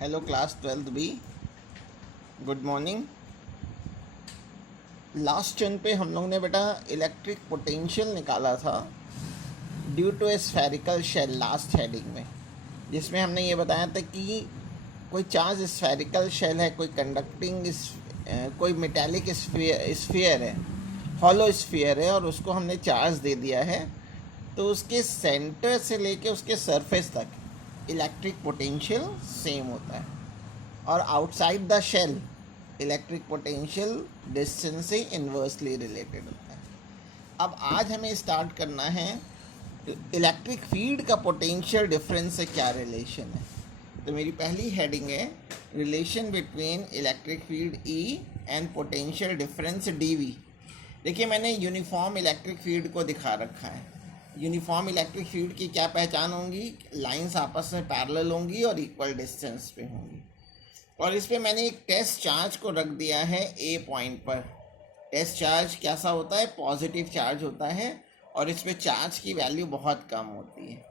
Hello class 12th B, good morning. Last turn पे हम लोग ने बेटा इलेक्ट्रिक पोटेंशियल निकाला था due to a spherical shell last heading में, जिसमें हमने ये बताया था कि कोई चार्ज स्फेरिकल शेल है, कोई कंडक्टिंग कोई मेटेलिक स्फीयर है, हॉलो स्फीयर है, और उसको हमने चार्ज दे दिया है। तो उसके सेंटर से लेके उसके सरफेस तक इलेक्ट्रिक पोटेंशियल सेम होता है, और outside the shell electric potential distance से इन्वर्सली रिलेटेड होता है। अब आज हमें स्टार्ट करना है इलेक्ट्रिक फील्ड का पोटेंशियल डिफरेंस से क्या रिलेशन है। तो मेरी पहली हेडिंग है relation between electric field E and potential difference dV। देखिए, मैंने यूनिफॉर्म इलेक्ट्रिक फील्ड को दिखा रखा है। यूनिफॉर्म इलेक्ट्रिक फील्ड की क्या पहचान होंगी? लाइंस आपस में पैरेलल होंगी और इक्वल डिस्टेंस पे होंगी। और इस पे मैंने एक टेस्ट चार्ज को रख दिया है A पॉइंट पर। टेस्ट चार्ज कैसा होता है? पॉजिटिव चार्ज होता है, और इस पे चार्ज की वैल्यू बहुत कम होती है।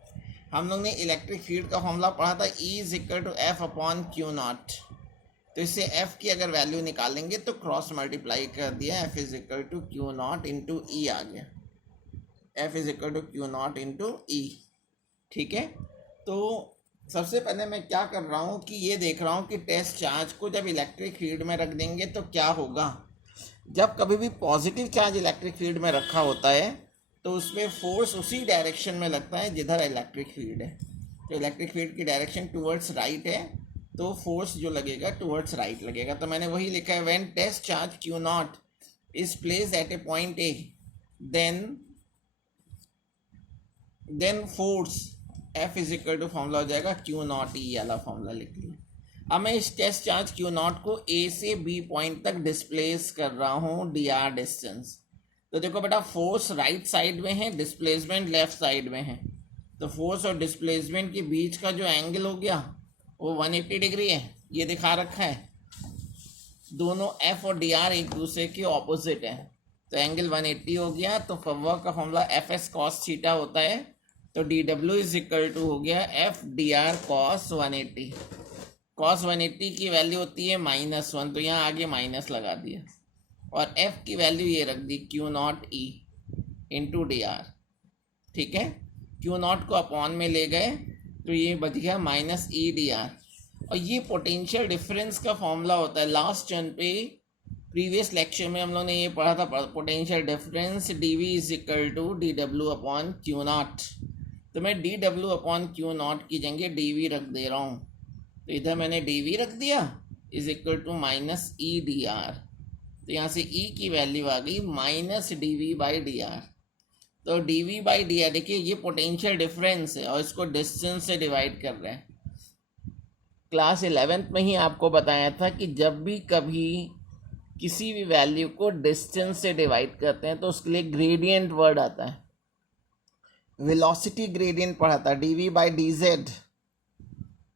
हम लोग ने इलेक्ट्रिक फील्ड का फॉर्मूला पढ़ा था E=F/Q0। तो इससे F की अगर वैल्यू निकालेंगे तो क्रॉस मल्टीप्लाई कर दिया, F=Q0 इंटू E आ गया, F=Q0 इंटू E। ठीक है, तो सबसे पहले मैं क्या कर रहा हूँ कि ये देख रहा हूँ कि टेस्ट चार्ज को जब इलेक्ट्रिक फील्ड में रख देंगे तो क्या होगा। जब कभी भी पॉजिटिव चार्ज इलेक्ट्रिक फील्ड में रखा होता है तो उसमें फोर्स उसी डायरेक्शन में लगता है जिधर इलेक्ट्रिक फील्ड है। तो इलेक्ट्रिक फील्ड की डायरेक्शन टूवर्ड्स राइट है, तो फोर्स जो लगेगा टूवर्ड्स राइट लगेगा। तो मैंने वही लिखा है, when test charge Q0 is placed at a point A, then force F= formula हो जाएगा Q0E वाला फॉर्मूला लिख लिया। अब मैं इस टेस्ट चार्ज Q0 को A से B पॉइंट तक डिस्प्लेस कर रहा हूँ dr डिस्टेंस। तो देखो बेटा, फोर्स राइट साइड में है, डिस्प्लेसमेंट लेफ्ट साइड में है। तो फोर्स और डिस्प्लेसमेंट के बीच का जो एंगल हो गया वो 180 डिग्री है, ये दिखा रखा है। दोनों F और dr एक दूसरे के ऑपोजिट है, तो एंगल 180 हो गया। तो वर्क का फॉर्मूला Fs cos थीटा होता है, तो dW हो गया F dr cos 180। cos 180 की वैल्यू होती है -1, तो यहाँ आगे माइनस लगा दिया, और F की वैल्यू ये रख दी Q0E इंटू dr। ठीक है, Q0 को अपॉन में ले गए तो ये बच गया -E/dr। और ये पोटेंशियल डिफरेंस का फॉर्मूला होता है। लास्ट टर्न पे प्रीवियस लेक्चर में हम लोग ने ये पढ़ा था, पोटेंशियल डिफरेंस dV = dW/Q0। तो मैं dW/Q0 की जगह dV रख दे रहा हूँ। तो इधर मैंने dV रख दिया -E/dr। तो यहाँ से E की वैल्यू आ गई -dV/dr। तो dV/dr, देखिए ये पोटेंशियल डिफरेंस है और इसको डिस्टेंस से डिवाइड कर रहे हैं। क्लास 11th में ही आपको बताया था कि जब भी कभी किसी भी वैल्यू को डिस्टेंस से डिवाइड करते हैं तो उसके लिए ग्रेडियंट वर्ड आता है। वेलोसिटी ग्रेडियंट पढ़ा था, dV/dz।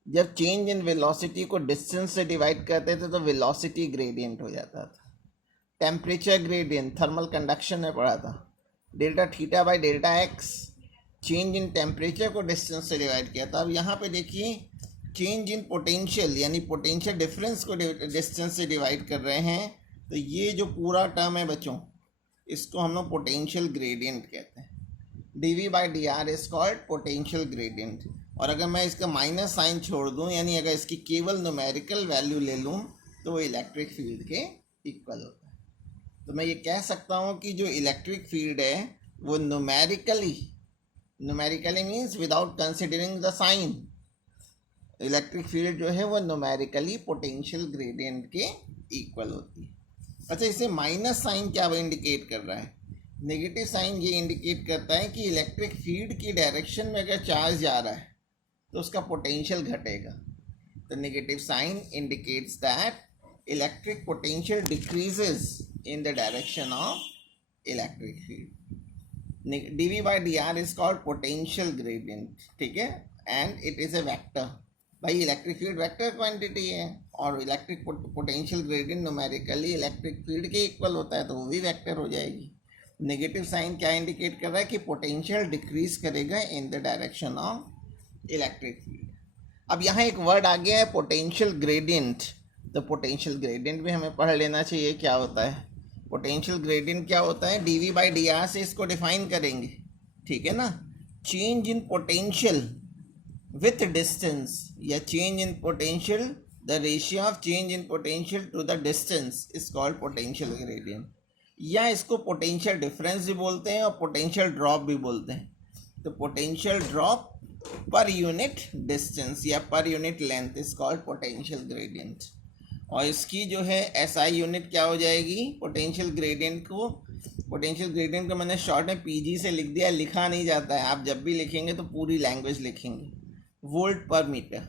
जब चेंज इन वेलोसिटी को डिस्टेंस से डिवाइड करते थे तो वेलोसिटी ग्रेडियंट हो जाता था। टेम्परेचर ग्रेडियंट थर्मल कंडक्शन में पढ़ा था, Δθ/Δx। चेंज इन टेम्परेचर को डिस्टेंस से डिवाइड किया था। अब यहाँ पे देखिए, चेंज इन पोटेंशियल यानी पोटेंशियल डिफरेंस को डिस्टेंस से डिवाइड कर रहे हैं, तो ये जो पूरा टर्म है बच्चों, इसको हम लोग पोटेंशियल ग्रेडियंट कहते हैं। dV/dr is called potential gradient. और अगर मैं इसका माइनस साइन छोड़ दूं, यानी अगर इसकी केवल न्यूमेरिकल वैल्यू ले लूं, तो वो इलेक्ट्रिक फील्ड के इक्वल होता है। तो मैं ये कह सकता हूँ कि जो इलेक्ट्रिक फील्ड है वो numerically means without considering the sign, electric field जो है वो न्यूमेरिकली पोटेंशियल ग्रेडियंट के इक्वल होती है। अच्छा, इसे माइनस साइन क्या वो इंडिकेट कर रहा है? नेगेटिव साइन ये इंडिकेट करता है कि इलेक्ट्रिक फील्ड की डायरेक्शन में अगर चार्ज जा रहा है तो उसका पोटेंशियल घटेगा। तो negative sign indicates that electric potential decreases in the direction of electric field. dV/dr is called potential gradient. ठीक है, and it is a vector. भाई इलेक्ट्रिक फील्ड वेक्टर क्वांटिटी है, और electric potential gradient numerically electric field के equal होता है, तो वो भी वेक्टर हो जाएगी। नेगेटिव साइन क्या इंडिकेट कर रहा है कि पोटेंशियल डिक्रीज करेगा इन the direction of electric field. अब यहाँ एक वर्ड आ गया है पोटेंशियल ग्रेडियंट। तो पोटेंशियल ग्रेडियंट भी हमें पढ़ लेना चाहिए क्या होता है। पोटेंशियल ग्रेडियंट क्या होता है, dv बाई डी आर से इसको डिफाइन करेंगे, ठीक है ना। Change in potential with distance, या change in potential, the ratio of change in potential to the distance is called potential gradient, या इसको पोटेंशियल डिफरेंस भी बोलते हैं और पोटेंशियल ड्रॉप भी बोलते हैं। तो potential drop per unit distance या per unit length is called potential gradient. और इसकी जो है एसआई यूनिट क्या हो जाएगी, पोटेंशियल ग्रेडियंट को मैंने शॉर्ट में पीजी से लिख दिया, लिखा नहीं जाता है, आप जब भी लिखेंगे तो पूरी लैंग्वेज लिखेंगे, वोल्ट पर मीटर।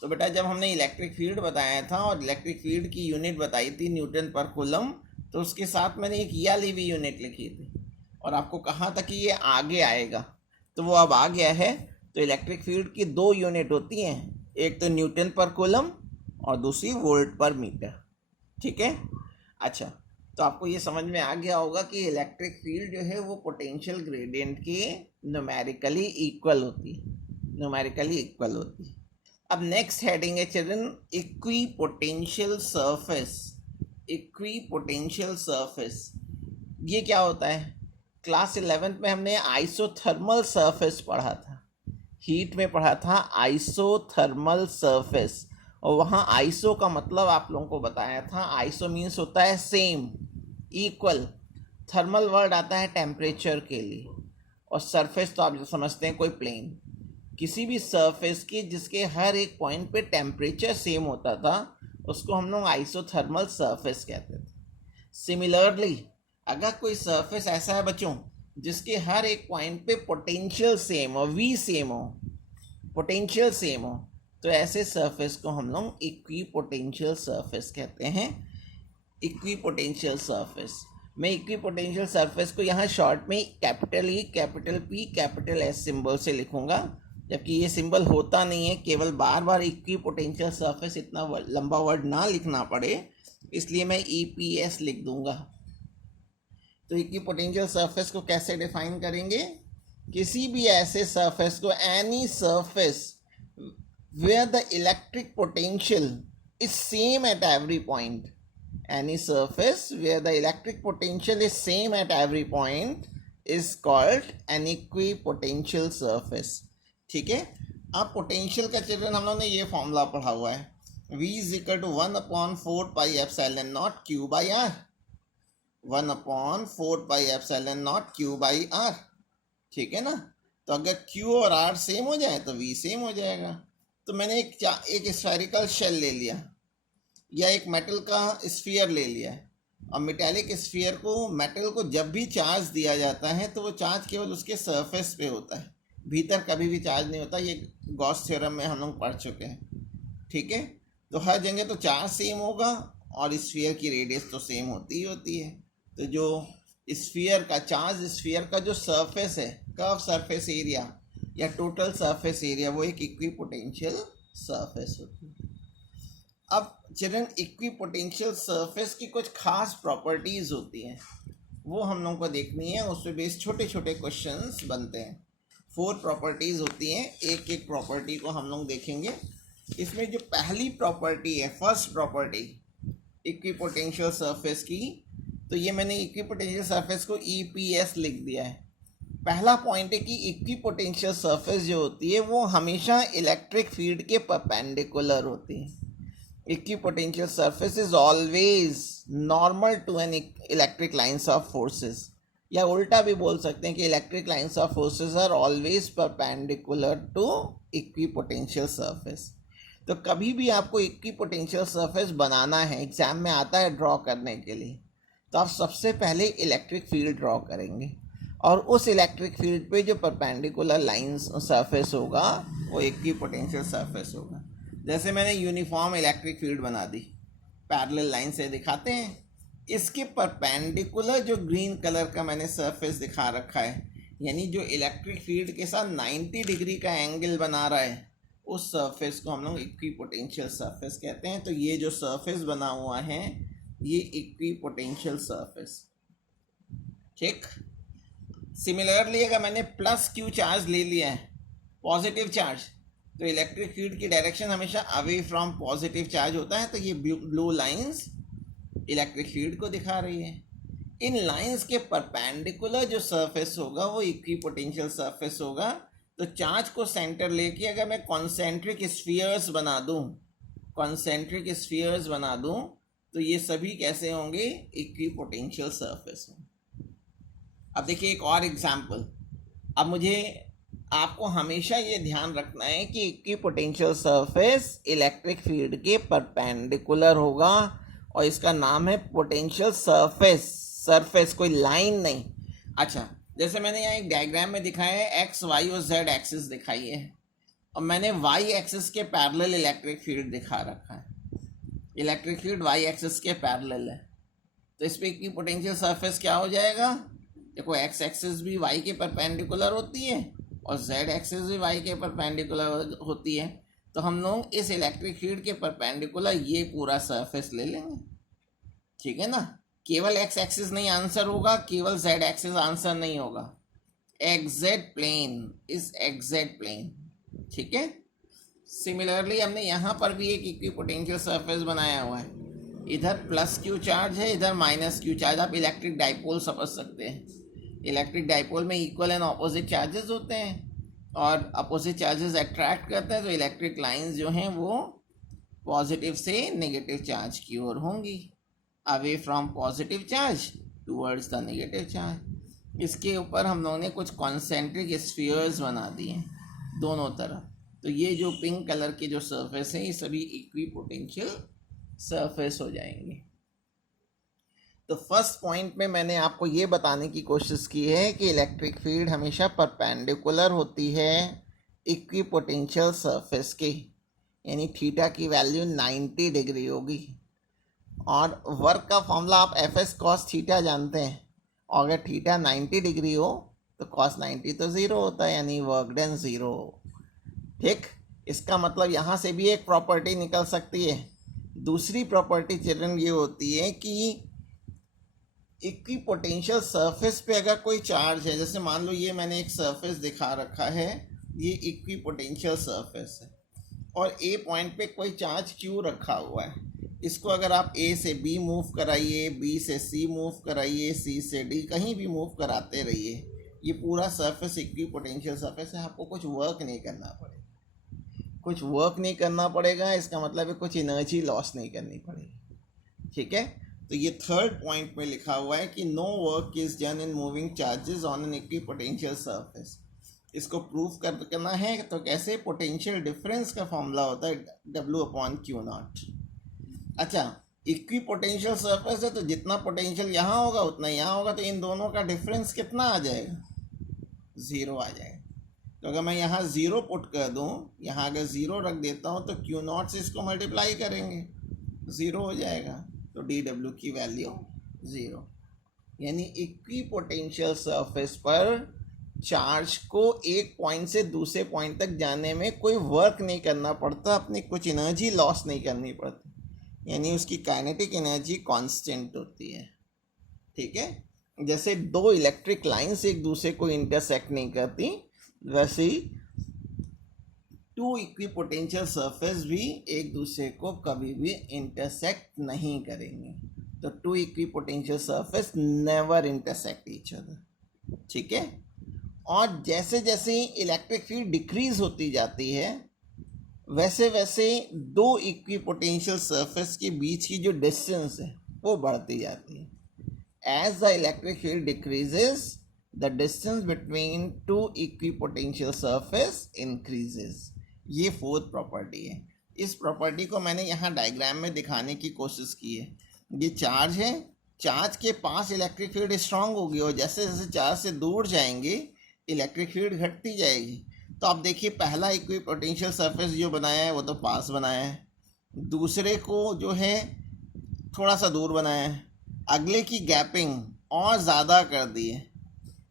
तो बेटा जब हमने इलेक्ट्रिक फील्ड बताया था और इलेक्ट्रिक फील्ड की यूनिट बताई थी न्यूटन पर कूलम, तो उसके साथ मैंने एक या ली हुई यूनिट लिखी थी और आपको कहा था कि ये आगे आएगा, तो वो अब आ गया है। तो इलेक्ट्रिक फील्ड की दो यूनिट होती हैं, एक तो न्यूटन पर कूलम और दूसरी वोल्ट पर मीटर, ठीक है। अच्छा, तो आपको ये समझ में आ गया होगा कि इलेक्ट्रिक फील्ड जो है वो पोटेंशियल ग्रेडियंट के न्यूमेरिकली इक्वल होती है। अब नेक्स्ट हेडिंग है चिल्ड्रन, इक्विपोटेंशियल सरफेस। ये क्या होता है, क्लास 11th में हमने आइसोथर्मल सरफेस पढ़ा था, हीट में पढ़ा था आइसोथर्मल सरफेस, और वहाँ आइसो का मतलब आप लोगों को बताया था, आइसो मीन्स होता है सेम, इक्वल। थर्मल वर्ड आता है टेम्परेचर के लिए, और सरफेस तो आप जो समझते हैं कोई प्लेन, किसी भी सरफेस की जिसके हर एक पॉइंट पे टेम्परेचर सेम होता था उसको हम लोग आइसोथर्मल सरफेस कहते थे। सिमिलरली अगर कोई सरफेस ऐसा है बच्चों जिसके हर एक पॉइंट पे पोटेंशियल सेम हो, वी सेम हो, पोटेंशियल सेम हो, तो ऐसे सरफेस को हम लोग इक्विपोटेंशियल सरफेस कहते हैं। इक्विपोटेंशियल सरफेस, मैं इक्विपोटेंशियल सरफेस को यहाँ शॉर्ट में capital E, capital P, capital S symbol से लिखूंगा, जबकि ये सिंबल होता नहीं है, केवल बार बार इक्विपोटेंशियल सरफेस, इतना लंबा वर्ड ना लिखना पड़े इसलिए मैं EPS लिख दूंगा। तो इक्विपोटेंशियल सरफेस को कैसे डिफाइन करेंगे, किसी भी ऐसे सरफेस को, any surface where the electric potential is same at every point, any surface where the electric potential is same at every point is called an equipotential surface, ठीक है। अब पोटेंशियल का चिल्ड्रन हम लोगों ने ये फॉर्मूला पढ़ा हुआ है, V is equal to 1/4 pi epsilon naught Q by R, 1/4 pi epsilon naught Q by R, ठीक है ना। तो अगर Q और R सेम हो जाए तो V सेम हो जाएगा। तो मैंने एक स्फेरिकल शेल ले लिया या एक मेटल का स्फीयर ले लिया है, और मेटेलिक स्फीयर को, मेटल को जब भी चार्ज दिया जाता है तो वो चार्ज केवल उसके सरफेस पे होता है, भीतर कभी भी चार्ज नहीं होता, ये गॉस थ्योरम में हम लोग पढ़ चुके हैं, ठीक है। तो हर जगह तो चार्ज सेम होगा और स्फीयर की रेडियस तो सेम होती है। तो जो स्फीयर का, चार्ज स्फीयर का जो सरफेस है, कर्व सरफेस एरिया या टोटल सरफेस एरिया, वो एक इक्विपोटेंशियल सरफेस होती है। अब चिल्ड्रन इक्विपोटेंशियल सरफेस की कुछ खास प्रॉपर्टीज़ होती हैं, वो हम लोगों को देखनी है, उस पर बेस छोटे छोटे क्वेश्चंस बनते हैं। 4 प्रॉपर्टीज़ होती हैं, एक एक प्रॉपर्टी को हम लोग देखेंगे। इसमें जो पहली प्रॉपर्टी है, फर्स्ट प्रॉपर्टी इक्विपोटेंशियल सरफेस की, तो ये मैंने इक्विपोटेंशियल सरफेस को EPS लिख दिया है। पहला पॉइंट है कि इक्विपोटेंशियल सरफेस जो होती है वो हमेशा इलेक्ट्रिक फील्ड के परपेंडिकुलर होती है। Equipotential surface is always normal to an electric lines of forces, या उल्टा भी बोल सकते हैं कि electric lines of forces are always perpendicular to equipotential surface. तो कभी भी आपको इक्विपोटेंशियल सरफेस बनाना है, एग्जाम में आता है ड्रॉ करने के लिए, तो आप सबसे पहले इलेक्ट्रिक फील्ड ड्रॉ करेंगे, और उस इलेक्ट्रिक फील्ड पे जो परपेंडिकुलर लाइंस सरफेस होगा वो इक्विपोटेंशियल सरफेस होगा। जैसे मैंने यूनिफॉर्म इलेक्ट्रिक फील्ड बना दी, पैरेलल लाइन से दिखाते हैं, इसके परपेंडिकुलर जो ग्रीन कलर का मैंने सरफेस दिखा रखा है, यानी जो इलेक्ट्रिक फील्ड के साथ 90 डिग्री का एंगल बना रहा है, उस सरफेस को हम लोग इक्विपोटेंशियल सरफेस कहते हैं। तो ये जो सरफेस बना हुआ है ये इक्विपोटेंशियल सरफेस, ठीक। सिमिलरली अगर मैंने +Q चार्ज ले लिया है, पॉजिटिव चार्ज, तो इलेक्ट्रिक फील्ड की डायरेक्शन हमेशा अवे फ्रॉम पॉजिटिव चार्ज होता है, तो ये ब्लू लाइंस इलेक्ट्रिक फील्ड को दिखा रही है। इन लाइंस के परपेंडिकुलर जो सरफेस होगा वो इक्विपोटेंशियल सरफेस होगा। तो चार्ज को सेंटर लेके अगर मैं कॉन्सेंट्रिक स्फीयर्स बना दूं तो ये सभी कैसे होंगे, इक्विपोटेंशियल सरफेस होंगे। अब देखिए एक और एग्जांपल। अब मुझे आपको हमेशा ये ध्यान रखना है कि इक्विपोटेंशियल सरफेस इलेक्ट्रिक फील्ड के परपेंडिकुलर होगा और इसका नाम है पोटेंशियल सरफेस, कोई लाइन नहीं। अच्छा, जैसे मैंने यहाँ एक डायग्राम में दिखाया है, एक्स वाई और जेड एक्सिस दिखाई है और मैंने वाई एक्सिस के पैरेलल इलेक्ट्रिक फील्ड दिखा रखा है। इलेक्ट्रिक फील्ड वाई एक्सिस के पैरेलल है, तो इस पर इक्विपोटेंशियल सरफेस क्या हो जाएगा, देखो एक्स एक्सिस भी वाई के परपेंडिकुलर होती है और जेड एक्सिस भी वाई के परपेंडिकुलर होती है। तो हम लोग इस इलेक्ट्रिक फील्ड के परपेंडिकुलर ये पूरा सरफेस ले लेंगे, ठीक है ना। केवल एक्स एक्सिस नहीं आंसर होगा, केवल जेड एक्सिस आंसर नहीं होगा, exact plane is exact plane, ठीक है। सिमिलरली हमने यहाँ पर भी एक इक्विपोटेंशियल सरफेस बनाया हुआ है, इधर प्लस क्यू चार्ज है, इधर माइनस क्यू चार्ज। आप इलेक्ट्रिक डाइपोल समझ सकते हैं। इलेक्ट्रिक डाइपोल में इक्वल एंड ऑपोजिट चार्जेस होते हैं और अपोजिट चार्जेस अट्रैक्ट करते हैं, तो इलेक्ट्रिक लाइंस जो हैं वो पॉजिटिव से नेगेटिव चार्ज की ओर होंगी, away from positive charge towards the negative charge. इसके ऊपर हम लोगों ने कुछ कॉन्सेंट्रिक स्फीयर्स बना दिए हैं दोनों तरफ। तो ये जो पिंक कलर के जो सरफेस हैं ये सभी इक्विपोटेंशियल सरफेस हो जाएंगे। तो फर्स्ट पॉइंट में मैंने आपको ये बताने की कोशिश की है कि इलेक्ट्रिक फील्ड हमेशा परपेंडिकुलर होती है इक्विपोटेंशियल सरफेस के, यानी थीटा की वैल्यू 90 डिग्री होगी। और वर्क का फॉर्मूला आप एफ एस कॉस थीटा जानते हैं, और अगर थीटा 90 डिग्री हो तो कॉस 90 तो ज़ीरो होता है, यानी वर्क डन ज़ीरो, ठीक। इसका मतलब यहाँ से भी एक प्रॉपर्टी निकल सकती है। दूसरी प्रॉपर्टी चिल्ड्रन ये होती है कि इक्विपोटेंशियल सरफेस पे अगर कोई चार्ज है, जैसे मान लो ये मैंने एक सरफेस दिखा रखा है, ये इक्विपोटेंशियल सरफेस है और ए पॉइंट पे कोई चार्ज क्यू रखा हुआ है। इसको अगर आप ए से बी मूव कराइए, बी से सी मूव कराइए, सी से डी, कहीं भी मूव कराते रहिए, ये पूरा सरफेस इक्विपोटेंशियल सरफेस है। आपको कुछ वर्क नहीं करना पड़ेगा, इसका मतलब है कुछ एनर्जी लॉस नहीं करनी पड़ेगी, ठीक है। तो ये थर्ड पॉइंट में लिखा हुआ है कि no work is done in moving charges on an equipotential surface. इसको प्रूफ करना है तो कैसे, पोटेंशियल डिफरेंस का फॉर्मूला होता है W/Q0। अच्छा, इक्विपोटेंशियल सरफेस है तो जितना पोटेंशियल यहाँ होगा उतना यहाँ होगा, तो इन दोनों का डिफरेंस कितना आ जाएगा, ज़ीरो आ जाएगा। तो अगर मैं यहाँ ज़ीरो पुट कर दूँ, यहाँ अगर ज़ीरो रख देता हूँ तो Q0 से इसको मल्टीप्लाई करेंगे, ज़ीरो हो जाएगा, तो dW की वैल्यू ज़ीरो। यानी इक्विपोटेंशियल सरफेस पर चार्ज को एक पॉइंट से दूसरे पॉइंट तक जाने में कोई वर्क नहीं करना पड़ता, अपनी कुछ एनर्जी लॉस नहीं करनी पड़ती, यानी उसकी काइनेटिक एनर्जी कांस्टेंट होती है, ठीक है। जैसे दो इलेक्ट्रिक लाइंस एक दूसरे को इंटरसेक्ट नहीं करती, वैसे ही टू इक्विपोटेंशियल सरफेस भी एक दूसरे को कभी भी इंटरसेक्ट नहीं करेंगे। तो two equipotential surface never intersect each other, ठीक है। और जैसे जैसे इलेक्ट्रिक फील्ड डिक्रीज होती जाती है वैसे वैसे दो इक्विपोटेंशियल सरफेस के बीच की जो डिस्टेंस है वो बढ़ती जाती है। As the electric field decreases the distance between two equipotential surface increases. ये फोर्थ प्रॉपर्टी है। इस प्रॉपर्टी को मैंने यहाँ डायग्राम में दिखाने की कोशिश की है। ये चार्ज है, चार्ज के पास इलेक्ट्रिक फील्ड स्ट्रांग होगी और जैसे जैसे चार्ज से दूर जाएंगे इलेक्ट्रिक फील्ड घटती जाएगी। तो आप देखिए पहला इक्विपोटेंशियल सरफेस जो बनाया है वो तो पास बनाया है, दूसरे को जो है थोड़ा सा दूर बनाया है, अगले की गैपिंग और ज़्यादा कर दी है,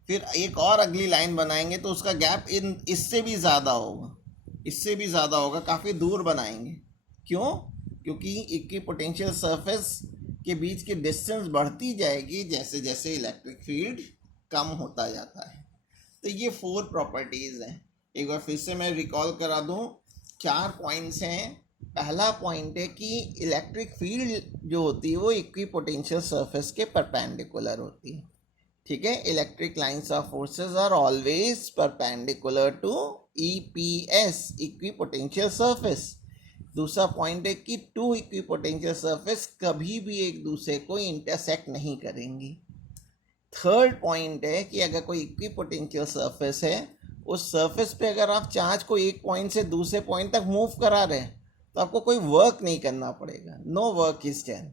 फिर एक और अगली लाइन बनाएंगे तो उसका गैप इससे भी ज़्यादा होगा, काफ़ी दूर बनाएंगे। क्यों? क्योंकि इक्विपोटेंशियल सरफेस के बीच की डिस्टेंस बढ़ती जाएगी जैसे जैसे इलेक्ट्रिक फील्ड कम होता जाता है। तो ये फोर प्रॉपर्टीज़ हैं। एक बार फिर से मैं रिकॉल करा दूं 4 पॉइंट्स हैं। पहला पॉइंट है कि इलेक्ट्रिक फील्ड जो होती है वो इक्विपोटेंशियल सरफेस के परपेंडिकुलर होती है। ठीक है, electric lines of forces are always perpendicular to EPS, equipotential surface. दूसरा पॉइंट है कि टू इक्विपोटेंशियल सरफेस कभी भी एक दूसरे को इंटरसेक्ट नहीं करेंगी। थर्ड पॉइंट है कि अगर कोई इक्विपोटेंशियल सरफेस है, उस सरफेस पे अगर आप चार्ज को एक पॉइंट से दूसरे पॉइंट तक मूव करा रहे हैं तो आपको कोई वर्क नहीं करना पड़ेगा, नो वर्क इज डन।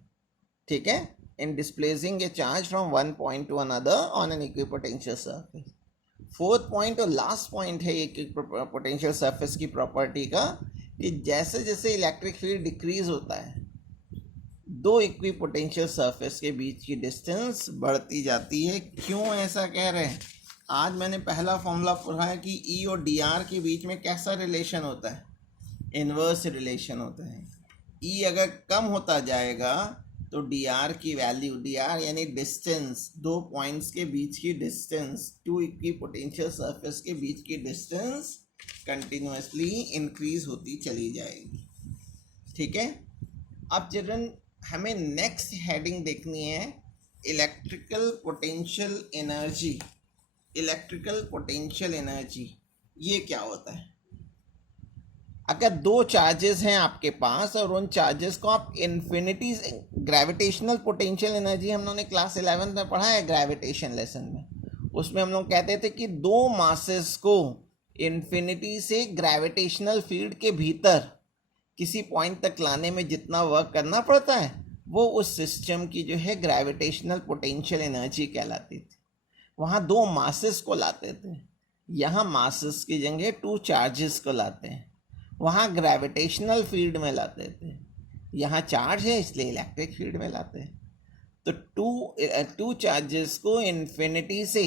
ठीक है, in displacing a charge from one point to another on an equipotential surface. Fourth point और लास्ट पॉइंट है इक्विपोटेंशियल सरफेस की प्रॉपर्टी का कि जैसे जैसे इलेक्ट्रिक फील्ड डिक्रीज होता है, दो इक्विपोटेंशियल सरफेस के बीच की डिस्टेंस बढ़ती जाती है। क्यों ऐसा कह रहे हैं? आज मैंने पहला फॉर्मूला पढ़ा है कि ई और डी आर के बीच में कैसा रिलेशन होता है, इन्वर्स रिलेशन होता है। ई अगर कम होता जाएगा तो डी आर की वैल्यू, डी आर यानी डिस्टेंस, दो पॉइंट्स के बीच की डिस्टेंस, टू इक्विपोटेंशियल सरफेस के बीच की डिस्टेंस कंटिन्यूसली इंक्रीज होती चली जाएगी। ठीक है, अब चिल्ड्रन हमें नेक्स्ट हेडिंग देखनी है electrical potential energy. Electrical potential energy ये क्या होता है? अगर दो चार्जेस हैं आपके पास और उन चार्जेस को आप इन्फिनिटी, ग्रेविटेशनल पोटेंशियल एनर्जी हम लोगों ने क्लास 11 में पढ़ा है ग्रेविटेशन लेसन में। उसमें हम लोग कहते थे कि दो मासेस को इन्फिनिटी से ग्रेविटेशनल फील्ड के भीतर किसी पॉइंट तक लाने में जितना वर्क करना पड़ता है वो उस सिस्टम की जो है ग्रेविटेशनल पोटेंशियल एनर्जी कहलाती थी। वहाँ दो मासेस को लाते थे, यहाँ मासेस की जगह टू चार्जेस को लाते हैं। वहाँ ग्रेविटेशनल फील्ड में लाते थे, यहाँ चार्ज है इसलिए इलेक्ट्रिक फील्ड में लाते हैं। तो टू चार्जेस को इन्फिनिटी से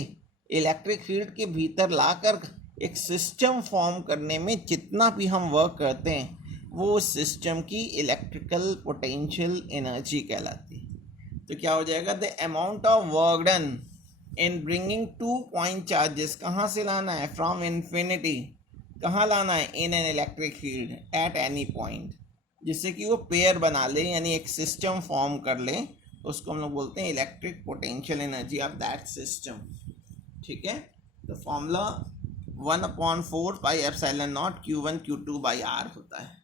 इलेक्ट्रिक फील्ड के भीतर लाकर एक सिस्टम फॉर्म करने में जितना भी हम वर्क करते हैं वो सिस्टम की इलेक्ट्रिकल पोटेंशियल एनर्जी कहलाती है। तो क्या हो जाएगा? The amount of work done in bringing two point charges, कहाँ से लाना है? फ्रॉम इन्फिनिटी, कहाँ लाना है? In an electric field at any point, जिससे कि वो पेयर बना ले यानी एक सिस्टम फॉर्म कर ले, उसको हम लोग बोलते हैं electric potential energy of that system. ठीक है, तो formula 1/4 pi epsilon not Q1 Q2 by R होता है।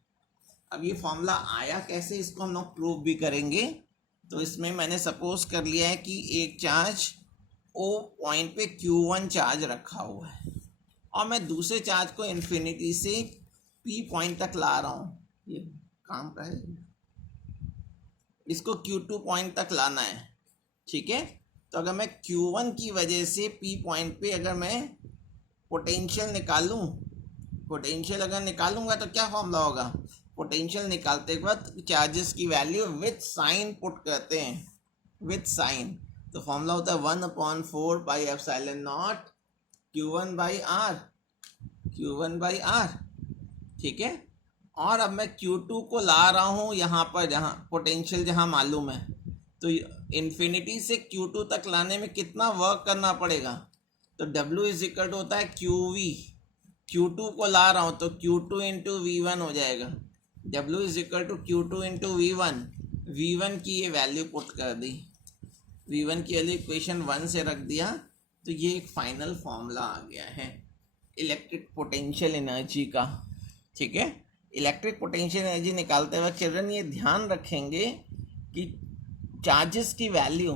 अब ये फॉर्मूला आया कैसे, इसको हम लोग प्रूव भी करेंगे। तो इसमें मैंने सपोज कर लिया है कि एक चार्ज O पॉइंट पे Q1 चार्ज रखा हुआ है और मैं दूसरे चार्ज को इन्फिनिटी से P पॉइंट तक ला रहा हूँ। ये काम का है, इसको Q2 पॉइंट तक लाना है। ठीक है, तो अगर मैं Q1 की वजह से P पॉइंट पे अगर मैं पोटेंशियल निकालूं, पोटेंशियल अगर निकालूंगा तो क्या फॉर्मूला होगा? पोटेंशियल निकालते वक्त चार्जेस की वैल्यू विथ साइन पुट करते हैं, विथ साइन। तो फॉर्मूला होता है 1/4 pi epsilon not Q1 by R, Q1 by R। ठीक है, और अब मैं Q2 को ला रहा हूँ यहाँ पर, जहाँ पोटेंशियल जहाँ मालूम है, तो इन्फिनिटी से Q2 तक लाने में कितना वर्क करना पड़ेगा? तो W इज इक्वल टू होता है QV। Q2 को ला रहा हूँ तो Q2 इंटू V1 हो जाएगा। W is equal to Q2 into V1। V1 की ये वैल्यू पुट कर दी, V1 की वैल्यू इक्वेशन 1 से रख दिया, तो ये एक फाइनल फॉर्मूला आ गया है इलेक्ट्रिक पोटेंशियल एनर्जी का। ठीक है, इलेक्ट्रिक पोटेंशियल एनर्जी निकालते वक्त चिल्ड्रन ये ध्यान रखेंगे कि चार्जेस की वैल्यू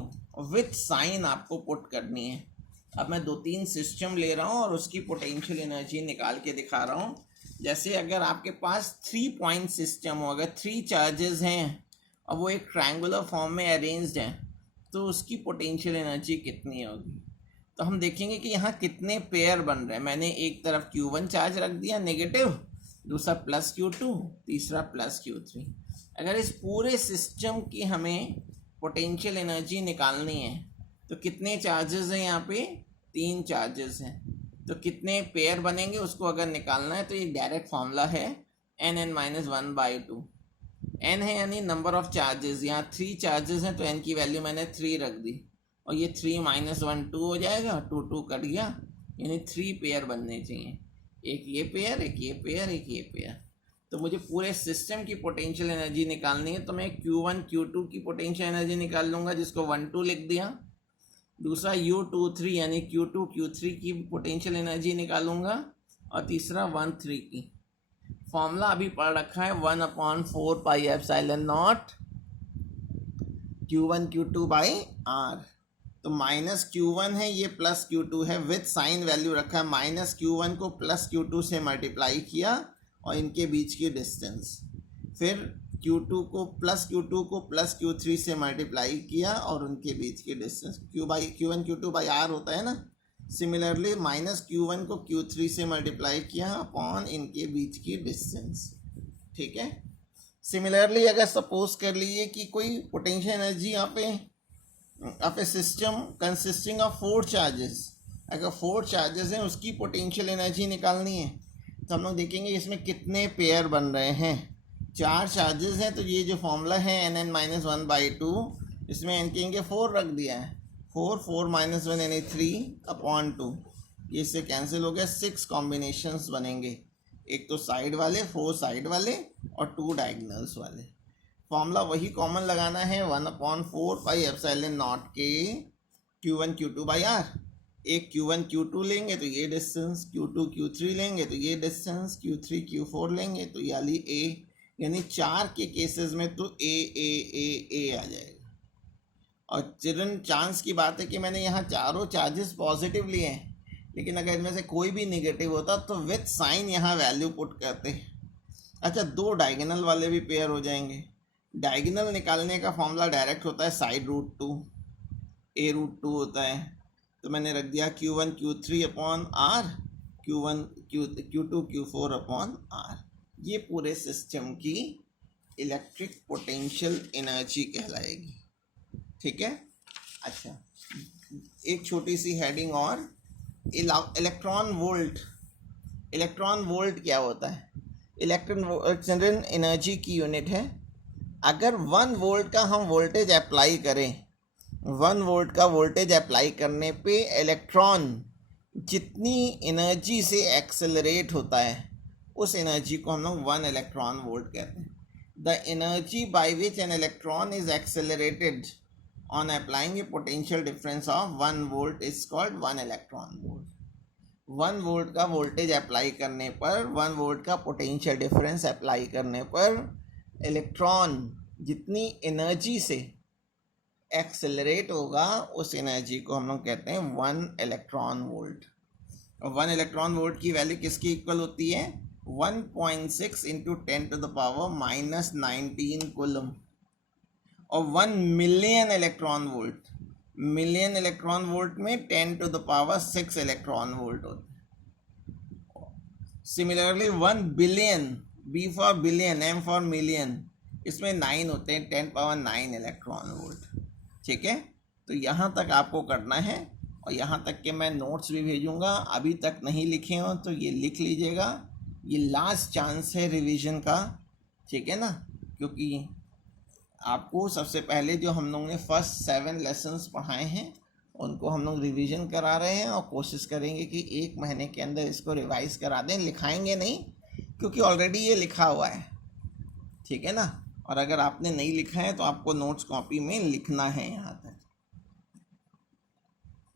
विथ साइन आपको पुट करनी है। अब मैं 2-3 सिस्टम ले रहा हूँ और उसकी पोटेंशियल एनर्जी निकाल के दिखा रहा हूँ। जैसे अगर आपके पास 3 पॉइंट सिस्टम हो, अगर 3 चार्जेस हैं और वो एक ट्रायंगुलर फॉर्म में अरेंज्ड हैं, तो उसकी पोटेंशियल एनर्जी कितनी होगी? तो हम देखेंगे कि यहाँ कितने पेयर बन रहे हैं। मैंने एक तरफ Q1 चार्ज रख दिया नेगेटिव, दूसरा प्लस Q2, तीसरा प्लस Q3। अगर इस पूरे सिस्टम की हमें पोटेंशियल एनर्जी निकालनी है तो कितने चार्जेस हैं? यहाँ पे 3 चार्जेस हैं, तो कितने पेयर बनेंगे उसको अगर निकालना है तो ये डायरेक्ट फॉर्मूला है n(n-1/2)। n है यानी नंबर ऑफ चार्जेस, यहाँ 3 चार्जेस हैं तो n की वैल्यू मैंने 3 रख दी, और ये 3 - 1 2 हो जाएगा, 2 कट गया, यानी 3 पेयर बनने चाहिए। एक ये पेयर, एक ये पेयर, एक ये पेयर। तो मुझे पूरे सिस्टम की पोटेंशियल एनर्जी निकालनी है, तो मैं Q1 Q2 की पोटेंशियल एनर्जी निकाल लूँगा, जिसको 1-2 लिख दिया। दूसरा U23 यानी Q2 Q3 की पोटेंशियल एनर्जी निकालूंगा, और तीसरा 1-3 की। फॉर्मूला अभी पढ़ रखा है 1/4 pi epsilon not Q1 Q2 by R। तो माइनस Q1 है, ये प्लस Q2 है, विथ साइन वैल्यू रखा है। माइनस Q1 को प्लस Q2 से मल्टीप्लाई किया और इनके बीच की डिस्टेंस, फिर Q2 को प्लस Q3 से मल्टीप्लाई किया और उनके बीच की distance Q1 Q2 by R होता है ना। सिमिलरली माइनस Q1 को Q3 से मल्टीप्लाई किया अपॉन इनके बीच की डिस्टेंस। ठीक है। सिमिलरली अगर सपोज कर लीजिए कि कोई पोटेंशियल एनर्जी यहाँ पे सिस्टम कंसिस्टिंग ऑफ 4 चार्जेस, अगर 4 चार्जेस हैं उसकी पोटेंशियल एनर्जी निकालनी है, तो हम लोग देखेंगे इसमें कितने पेयर बन रहे हैं। 4 चार्जेस हैं, तो ये जो फॉर्मूला है nn-1/2, इसमें इनके 4 रख दिया है। 4 - 1 यानी 3/2, ये इससे कैंसिल हो गया। 6 कॉम्बिनेशंस बनेंगे, एक तो साइड वाले 4 साइड वाले और 2 डायगोनल्स वाले। फॉर्मूला वही कॉमन लगाना है 1/4 पाई एप्सिलॉन नॉट के Q1 Q2 बाई R। एक Q1 Q2 लेंगे तो ये डिस्टेंस, Q2 Q3 लेंगे तो ये डिस्टेंस, Q3 Q4 लेंगे तो यानी 4 के केसेस में तो A आ जाएगा। और चिल्ड्रन चांस की बात है कि मैंने यहाँ चारों चार्जेस पॉजिटिव लिए हैं, लेकिन अगर इनमें से कोई भी निगेटिव होता तो विथ साइन यहाँ वैल्यू पुट करते। अच्छा, 2 डायगोनल वाले भी पेयर हो जाएंगे। डायगोनल निकालने का फॉर्मूला डायरेक्ट होता है साइड रूट 2, A√2 होता है। तो मैंने रख दिया Q1 Q3 upon R, Q2 Q4 upon R। ये पूरे सिस्टम की इलेक्ट्रिक पोटेंशियल एनर्जी कहलाएगी। ठीक है। अच्छा, एक छोटी सी हेडिंग और, इलेक्ट्रॉन वोल्ट क्या होता है? इलेक्ट्रॉन वोल्ट एनर्जी की यूनिट है। अगर 1 वोल्ट का हम वोल्टेज अप्लाई करें, 1 वोल्ट का वोल्टेज अप्लाई करने पे इलेक्ट्रॉन जितनी एनर्जी से एक्सेलरेट होता है, उस एनर्जी को हम लोग 1 इलेक्ट्रॉन वोल्ट कहते हैं। The energy by which an electron is accelerated on applying a potential difference of 1 volt is called 1 electron volt। 1 volt का वोल्टेज अप्लाई करने पर, 1 वोल्ट का पोटेंशियल डिफरेंस अप्लाई करने पर इलेक्ट्रॉन जितनी एनर्जी से एक्सेलरेट होगा, उस एनर्जी को हम लोग कहते हैं 1 इलेक्ट्रॉन वोल्ट। और 1 इलेक्ट्रॉन वोल्ट की वैल्यू किसकी इक्वल होती है? 1.6 × 10⁻⁻19 कूलम। और 1 मिलियन इलेक्ट्रॉन वोल्ट में 10⁻6 इलेक्ट्रॉन वोल्ट होते हैं। Similarly 1 billion, B for billion, M for million, इसमें 9 होते हैं, 10⁻9 इलेक्ट्रॉन वोल्ट। ठीक है। तो यहाँ तक आपको करना है, और यहाँ तक के मैं नोट्स भी भेजूँगा। अभी तक नहीं लिखे हो तो ये लिख लीजिएगा, ये लास्ट चांस है रिवीजन का। ठीक है ना, क्योंकि आपको सबसे पहले जो हम लोग ने फर्स्ट 7 लेसन्स पढ़ाए हैं उनको हम लोग रिवीजन करा रहे हैं, और कोशिश करेंगे कि 1 महीने के अंदर इसको रिवाइज करा दें। लिखाएंगे नहीं, क्योंकि ऑलरेडी ये लिखा हुआ है। ठीक है ना। और अगर आपने नहीं लिखा है तो आपको नोट्स कॉपी में लिखना है यहाँ तक।